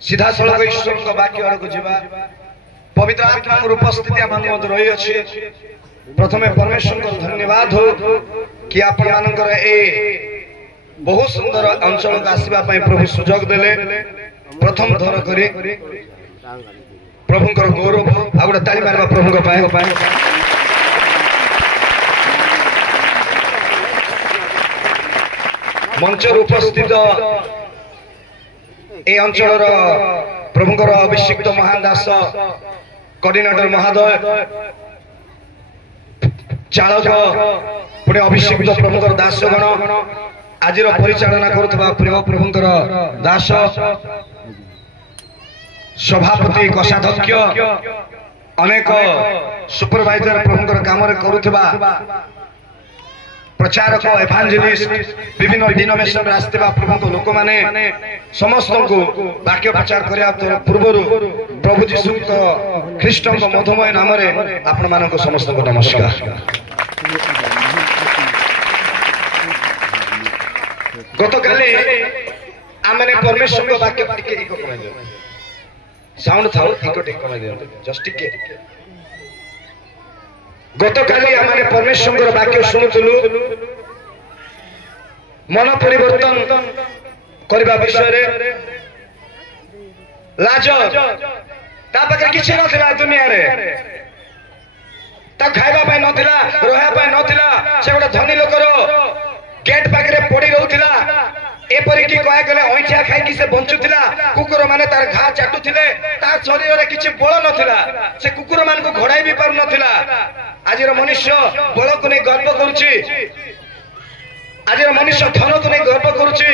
सीधा सड़क ईश्वर वाक्य आड़ को जीवा पवित्र आत्मा उपस्थिति आम रही अच्छे प्रथमे परमेश्वर को धन्यवाद हो कि आपण मानकर ए बहुत सुंदर अंचल को आसवाई प्रभु सुजोग देले प्रथम थर करी प्रभुंकर गौरव आ गोटे ताली मारवा प्रभु मंचर उपस्थित ए अंचल प्रभुंकर अभिषिक्त महान दास कोऑर्डिनेटर महोदय चालक पुणे अभिषिक्त प्रभुंकर दासगण आज परिचालना करुवा प्रभुंकर दास सभापति कोषाध्यक्ष अनेक सुपरवाइजर प्रभुंकर काम करुवा प्रचारक एभांजेलिस्ट विभिन्न डिनोमिनेशन आसवा प्रभु लोक मैंने समस्त को वाक्य प्रचार करने पूर्व प्रभु जीशु ख्रीष्ट मधुमय नाम आपण मान समस्त को नमस्कार। गत काली आम परमेश्वर वाक्य साउंड था जस्ट टिके गत काली आम परमेश्वर वाक्य शुणुलु मन परिवर्तन करने विषय लाजर पाखे किसी ना दुनिया रे खाइबा नाला रहा नाला से गोटे धनी लोकर गेट पाखे पड़ी रोला एपरिक कह गले ऐठिया खाई से बंचुला कुकुर माने तार घा चाटुले तार शरीर में किसी बल नाला से कुकुर मान को घोड़ाई भी पार नाला आज मनुष्य बल को नहीं गर्व करुच्ची आज मनुष्य धन को नहीं गर्व करुच्ची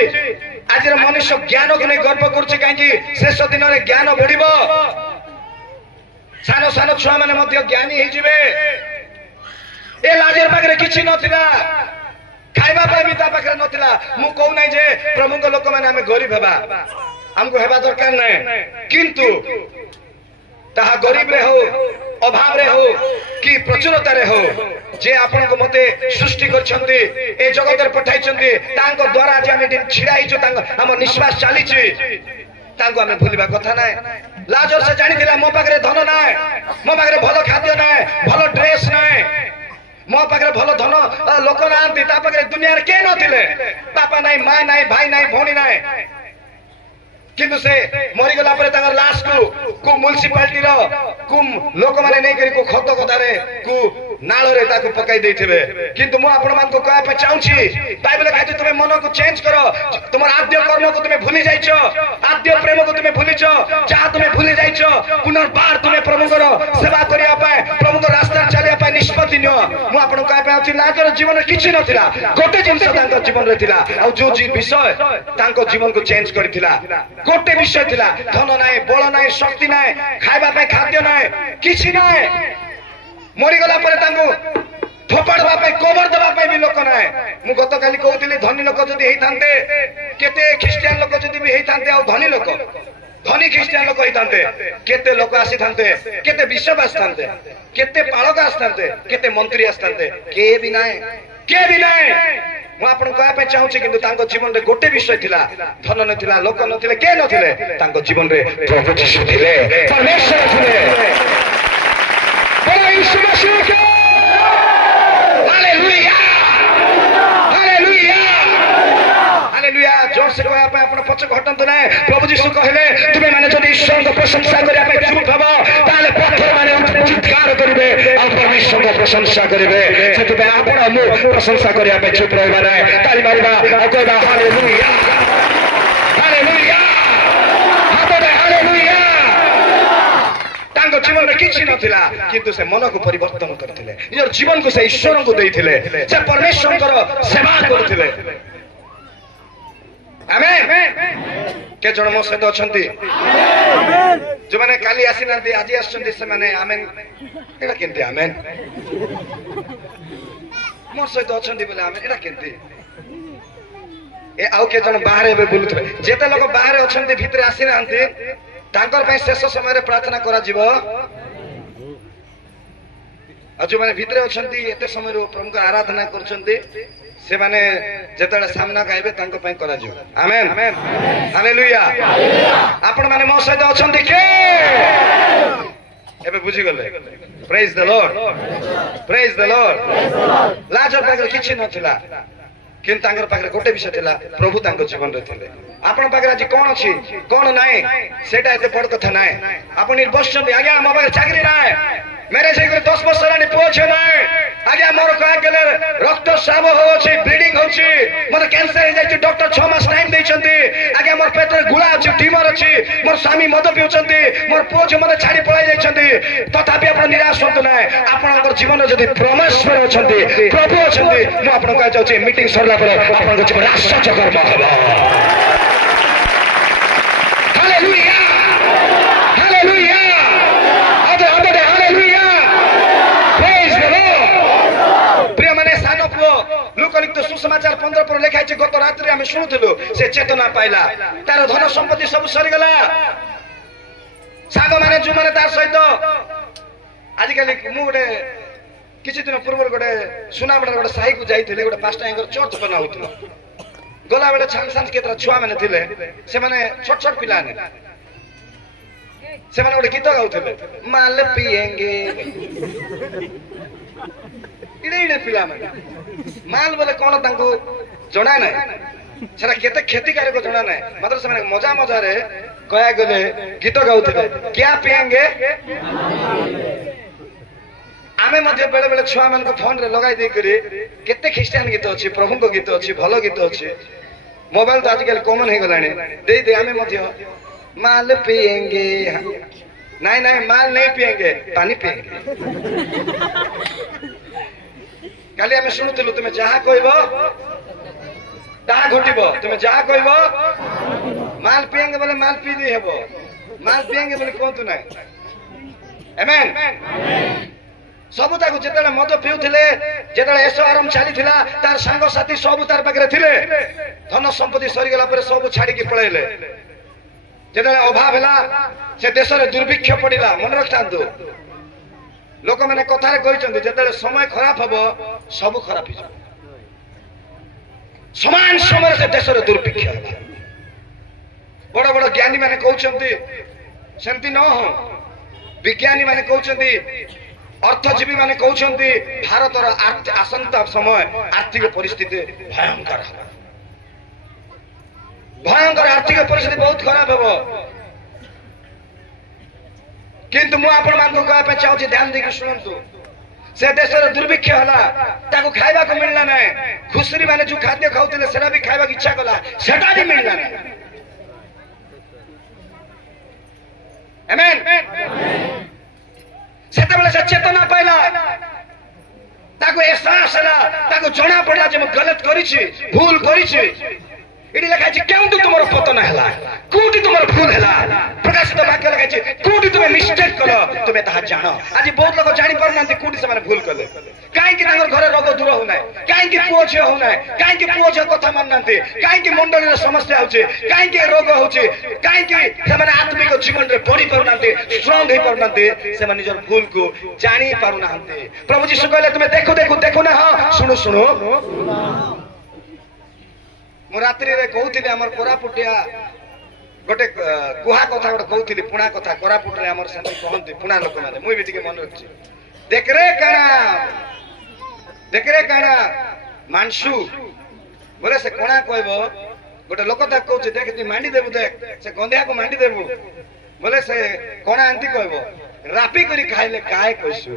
आज मनुष्य ज्ञान को नहीं गर्व करुच्ची कहीं शेष दिन में ज्ञान बढ़ सान सान छुआ मैंने ज्ञानी होजिबे ए लाजर पाखे किसी नथिला खाइबा भी ता पाखे नथिला मु कहू नै जे प्रभुंग लोक माने आमे गरीब हेबा हमको हेबा दरकार नै किंतु ताहा गरीब रे हो अभाव रे हो कि प्रचुरता रे हो जे आपन को मते सृष्टि करछंती ए जगत रे पठाइछंती तांको द्वारा जे आमे दिन छिड़ा हिचो तांको हम निश्वास चाली छि तांको आमे भूलिबा कथा नै लाजर से जानि दिला मो पाखरे धन नै मो पाखरे भलो खाद्य नै भलो ड्रेस नै मो पाखरे भलो धन लोक नांती ता पाखरे दुनिया रे के नथिले पापा नै मां नै भाई नै भौणी नै किंतु से मरीगला लाश को म्युनिसिपालिटी को लोक मैंने नहीं करी को खत कदारे को नाल रे ताको पकाई देथिबे किंतु मु आपण मान को कहबा चाहूची बाइबल कहते तुमे मन को चेंज करो तुम आद्य कर्म को तुमे भूली जाइछो आद्य प्रेम को तुमे भूलिछो जा तुमे भूली जाइछो पुनर्बार तुमे प्रभुकर सेवा करिया पाए प्रभुकर रास्ता चलिया पाए निष्पत्ति नियो मु आपण कहबा अछि लाजर जीवन रे किछि नथिला गोटे जिंस तांको जीवन रे थिला आ जो विषय तांको जीवन को चेंज करथिला गोटे विषय थिला धन नाय बल नाय शक्ति नाय खाइबा पे खाद्य नाय किछि नाय मरी गला परे तांको फोपाड़बा पे कवर देबा पे भी लोक नाय मु गत काली कहउतिली धनी लोक जदी हेई थांते केते क्रिश्चियन लोक जदी भी हेई थांते आ धनी लोक धनी क्रिश्चियन लोक हेई थांते केते लोक आसी थांते केते विश्वास थांते केते पालक आस्तांते केते मंत्री आस्तांते के भी नाय मु आपन कहबा पे चाहूची किंतु तांको जीवन रे गोटे विषय थिला धन नथिला लोक नथिले के नथिले तांको जीवन रे प्रभु यीशु थिले परमेश्वर थिले बोलो यीशु मसीह के हालेलुया हालेलुया हालेलुया जोर से कहबा पे आपन पछ घटंत नै प्रभु यीशु कहले तुमे माने जदी ईश्वर को प्रशंसा करिया पे चुप हबो ताले पत्थर माने चित्कार करिवे आ परमेश्वर को प्रशंसा करिवे सेतु पे आपन मु प्रशंसा करिया पे चुप रहबा नै ताली मारिबा आ कहबा हालेलुया हालेलुया हालेलुया तांको जीवन रे किछि नथिला किंतु से मन को परिवर्तन करथिले निजर जीवन को से ईश्वर को देथिले से परमेश्वर को सेवा करथिले आमेन के जण मो सहित अछंती आमेन जो माने काली आसी नांती आज आछंती से माने आमेन एटा केनती आमेन मो सहित अछंती बोले आमेन एटा केनती ए आउ के जण बाहर एबे बोलुथबे जेते लोक बाहर अछंती भितरे आसी नांती तांकर पे शेष समय रे प्रार्थना करा जीवो और जो मैंने भितर अच्छा एत समय प्रमुख आराधना कर सामना खाइबे करा आमेन हालेलुया आपण माने मो सहित अछंती के एबे बुझी गले प्रेज द लॉर्ड लाजर पाखरे किछि नथिला किंतु तांकर पाखरे गोटे विषय थिला प्रभु तांको जीवन रे थिले आपण पाखरे आज कोन अछि कोन नाय सेटा एते बड़ कथा नाय आपण निर्बोध आज्ञा मो पाखरे चाकरी नाय मेरे से 10 वर्ष रानी पहुंचे नाय आज्ञा मोर कह गेले रक्त स्राव होछि ब्लीडिंग होछि मोर कैंसर हे जाय डॉक्टर 6 मास टाइम दैछंती आज्ञा मोर पेट रे गुला अछि ट्यूमर अछि मोर स्वामी मद पिउछंती मोर पुओ मते छाडी पळाई जायछंती तथापि आपण निराश होत नाय आपनकर जीवन जदि परमेश्वर अछंती प्रभु अछंती मु आपण कह जाउछि मीटिंग सरला पर आपनकर जीवन आश्चर्य कर्म हबो हालेलुया हालेलुया लोकलिखित सुसमाचार 15 पर लिखा है गत रात्रि आम शुणुलु से चेतना पाइला तार धन संपत्ति सब सरीगला साग माने जो माने तार सहित आजिकल मु गोटे किछि दिन पूर्व गोटे सुनाबड़ा गोटे साही को जाइथिले गोटे पांचटा एंगर चर्च बना होतलो गला बेले छान छान केतरा छुआ माने थिले से माने छोट छोट पिला ने से माने गोटे गीत गाउथिले माल पिएंगे इडे इडे पिला माने माल बोले कौन तांको जणा नै सेरा केते क्षतिकारी को जणा नै मात्र से माने मजा मजा रे कया गले गीत गाउथिले क्या पिएंगे आमे मध्ये बेले बेले छुआ मन को फोन रे लगाई दे करी केते ख्रिस्टियन गीत अछि प्रभु को गीत अछि भलो गीत अछि मोबाइल तो आजकल कॉमन हे गलानी दे दे आमे मध्ये माल पिएंगे नहीं नहीं माल नहीं पिएंगे पानी पिएंगे काली आमे सुनुतलु तुमे जहा कहबो ताहा घटिबो तुमे जहा कहबो माल पिएंगे बोले माल पी दी हेबो माल पिएंगे बोले कोंतु नै आमेन सबु ताको जेतले मद पिउथिले जेतले एसो आराम चाली थिला तार संग साथी सबु तार पाखरे थिले धन संपत्ति सरी गेला पर सबु छाडी के पळेले जेतले अभाव हला से देश रे दुर्भिक्ष पडिला मन रखतांतु लोक मैंने कथारे कहते जिते समय खराब हम सब खराब हो समान समय से देश दुर्भिक्ष बड़ बड़ ज्ञानी मैंने कहते सेमती न हो विज्ञानी मैंने कहते अर्थजीवी मैंने कहते भारत आसंता समय आर्थिक परिस्थिति भयंकर भयंकर आर्थिक परिस्थिति बहुत खराब हम किंतु मु आपण मान को कहबे चाहूची ध्यान देके सुनंतु से देश रे दुर्भिक्ष हला ताको खाइबा को मिलला नै खुसरी माने जो खाद्य खाउतले सेरा भी खाइबा की इच्छा कला सेटा भी मिलला नै आमेन सेता बेले से चेतना पाइला ताको एहसास हला ताको जणा पडला जे म गलत करी छी भूल करी छी इडी लिखा है केउंटु तुमरो पतन हला कोठी तुमरो भूल हला प्रकाशित वाक्य लिखा है कोठी तुमे मिस्टेक करो तुमे ताहा जानो आज बहुत लोग जानि परनांती कोठी से माने भूल कले काहे कि तांगर घरे रोग दूर हो नाय काहे कि पुओ छ हो नाय काहे कि पुओ छ कथा माननांती काहे कि मंडली रे समस्या होचे काहे कि रोग होचे काहे कि से माने आत्मिक जीवन रे पड़ी परनांती स्ट्रांग हे परनांती से माने निजर भूल को जानि परनांती प्रभु जी कहले तुमे देखो देखो देखो ना हां सुनो सुनो मु रात्रि रे कहउथिले हमर कोरापुटिया गोटे कुहा कथा गोटे कहउथिले पुणा कथा कोरापुट रे हमर संति कहंती पुणा लोक माने मुई भी मन रखछि देख रे काना मानसु बोले से कोणा कहबो गोटे लोक ता कहउछि देख तू मांडी देबु देख से गंधिया को मांडी देबु बोले से कोणा आंती कहबो रापी करी खाइले काहे कहसु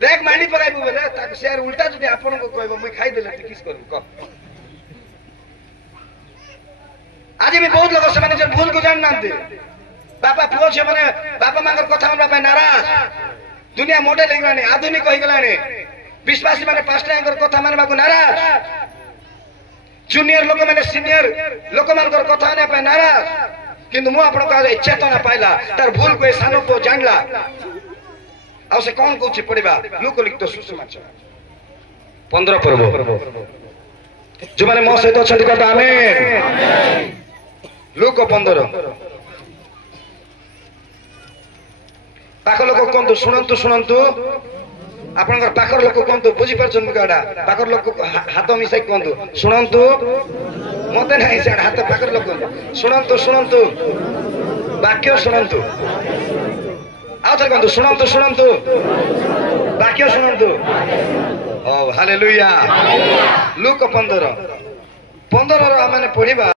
देख मांडी पकाइबु बोले ताको शेयर उल्टा जदि आपन को कहबो मुई खाइ देले त किस करबु क आज भी बहुत लोग से माने जे भूल को जान नांते बापा पुओ छे माने बापा मांगर कथा हमरा पे नाराज दुनिया मॉडल हेगलानी आधुनिक होई गलानी विश्वासी माने पास्टर एंकर कथा मानबा को नाराज जूनियर लोक माने सीनियर लोक मानकर कथा ने पे नाराज किंतु मु आपन का चेतना पाइला तार भूल को सानो को जानला आ से कौन कहूँ पढ़ा लोकलिखित सुसमाचार 15 पर्व जो मैंने मो सहित अच्छा कहता आमेन लोक 15 पाख लोक कहतु शुणु शुणु आपण पाखर लोक कहतु बुझी पार्छन मुकाटा पाखर लोक हाथ मिसाई कहतु शुणु मत ना हाथ पाखर लोक शुणु शुणु वाक्य शुणु आउ थे कहतु शुणु शुणु वाक्य शुणु ओ हालेलुया लूक 15 आम पढ़ा